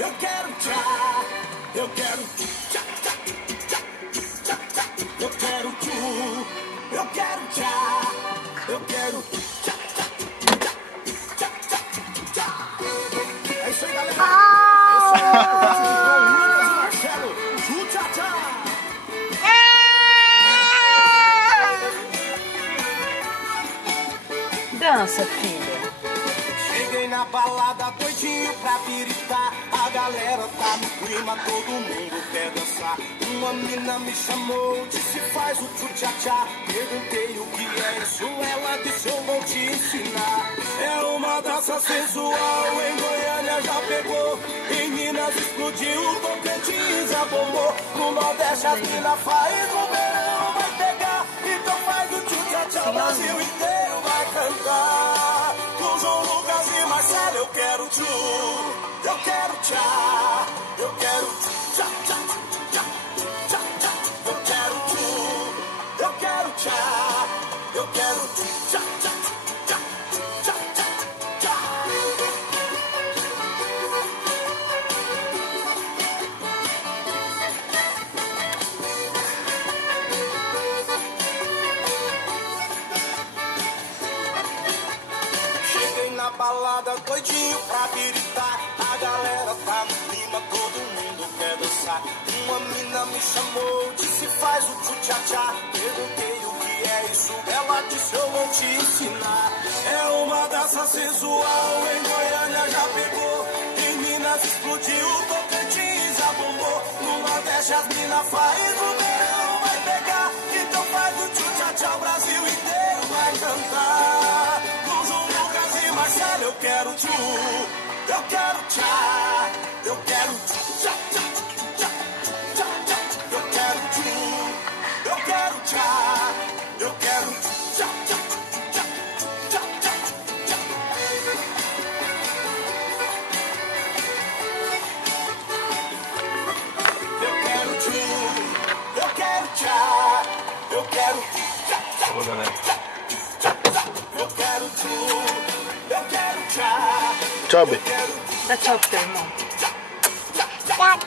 eu quero tchá, eu quero tchá, tchá, tchá, tchá, tchá, eu quero tchu, eu quero tchá, eu quero tchá, tchá, tchá, tchá, tchá, tchá. É isso aí, galera. Esse é o Lucas e Marcelo, tchu, tchá, tchá. Dança, filha. Cheguei na balada doidinho pra piritar. A galera tá no clima, todo mundo quer dançar. Uma mina me chamou, disse faz o tchu-tchá-tchá. Perguntei o que é isso, ela disse eu vou te ensinar. É uma dança sensual, em Goiânia já pegou. Em Minas explodiu, Tocantins já bombou. No Nordeste as mina faz, no verão vai pegar. Então faz o tchu-tchá-tchá, o Brasil inteiro vai cantar. Com João Lucas e Marcelo eu quero tchu, eu quero tchá, eu quero tchá, tchá, tchá, tchá, tchá, eu quero tchu, eu quero tchá, eu quero tchá, tchá, tchá, tchá, tchá, tchá. Cheguei na balada doidinho pra gritar. A galera tá no clima, todo mundo quer dançar. Uma mina me chamou, disse faz o tchu-tchá-tchá. Perguntei o que é isso, ela disse eu vou te ensinar. É uma dança sensual, em Goiânia já pegou. Em Minas explodiu, Tocantins já bombou. No Nordeste as mina faz, no verão vai pegar. Então faz o tchu-tchá-tchá, o Brasil inteiro vai cantar. Com João Lucas e Marcelo eu quero tchu, eu quero tchá, eu quero tchá, tchá, tchá, tchá, tchá, eu quero tchu, eu quero tchá, eu quero tchá, tchá, tchá, tchá, tchá, tchá. Eu quero tchu, eu quero tchá, eu quero tchá, tchá, tchá, tchá, eu quero tchu, eu quero tchá. Tchau, Bê. Dá tchau pro teu irmão. Tchau,